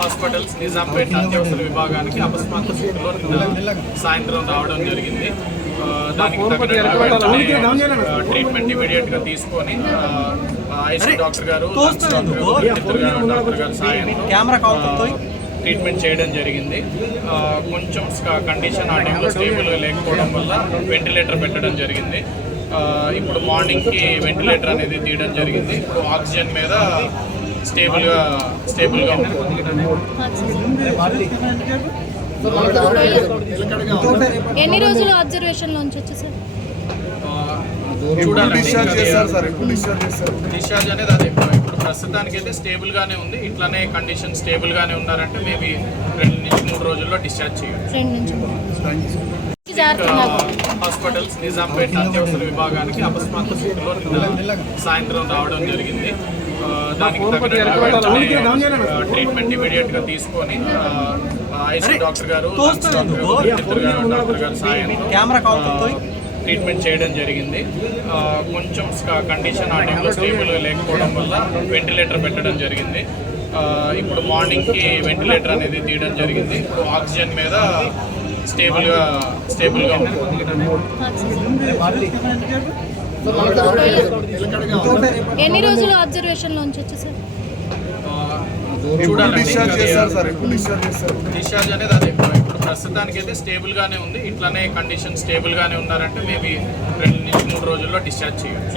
Hospitals Nizampet అత్యవసర విభాగానికి అకస్మాత్ స్థితిలో సాయంత్రం రావడం జరిగింది. దానికి తగిన ట్రీట్మెంట్ ఇమీడియట్ గా తీసుకొని ఐసీ డాక్టర్ గారు డాక్టర్ గారు సాయంతో ట్రీట్మెంట్ చేయడం జరిగింది. కొంచెం కండిషన్ ఆ టైంలో స్టేబుల్గా లేకపోవడం వల్ల వెంటిలేటర్ పెట్టడం జరిగింది. ఇప్పుడు మార్నింగ్కి వెంటిలేటర్ అనేది తీయడం జరిగింది. ఇప్పుడు ఆక్సిజన్ మీద స్టేబుల్గా ఉంటుంది. ఎన్ని రోజులు అబ్జర్వేషన్ లో ఉంచొచ్చు సార్? చూడాలి డిశ్చార్జ్ అనేది అదే. ఇప్పుడు ప్రస్తుతానికి అయితే స్టేబుల్ గానే ఉంది. ఇట్లానే కండిషన్ స్టేబుల్ గానే ఉన్నారంటే మేబీ 2 నుంచి 3 రోజుల్లో డిశ్చార్జ్ చేయాలి. హాస్పిటల్స్ నిజాంపేట అత్యవసర విభాగానికి అకస్మాత్ స్థితిలో సాయంత్రం రావడం జరిగింది. దానికి తగిన ట్రీట్మెంట్ ఇమీడియట్ గా తీసుకొని ఐసీ డాక్టర్ గారు డాక్టర్ గారు సాయంతో ట్రీట్మెంట్ చేయడం జరిగింది. కొంచెం కండిషన్ ఆ టైంలో స్టేబుల్గా లేకపోవడం వల్ల వెంటిలేటర్ పెట్టడం జరిగింది. ఇప్పుడు మార్నింగ్కి వెంటిలేటర్ అనేది తీయడం జరిగింది. ఇప్పుడు ఆక్సిజన్ మీద స్టేబుల్గా ఉంటుంది. ఎన్ని రోజులు అబ్జర్వేషన్ లో ఉంచొచ్చు సార్? చూడాలి డిశ్చార్జ్ అనేది అదే. ఇప్పుడు ప్రస్తుతానికి అయితే స్టేబుల్ గానే ఉంది. ఇట్లానే కండిషన్ స్టేబుల్ గానే ఉన్నారంటే మేబీ 2 నుంచి 3 రోజుల్లో డిశ్చార్జ్ చేయాలి.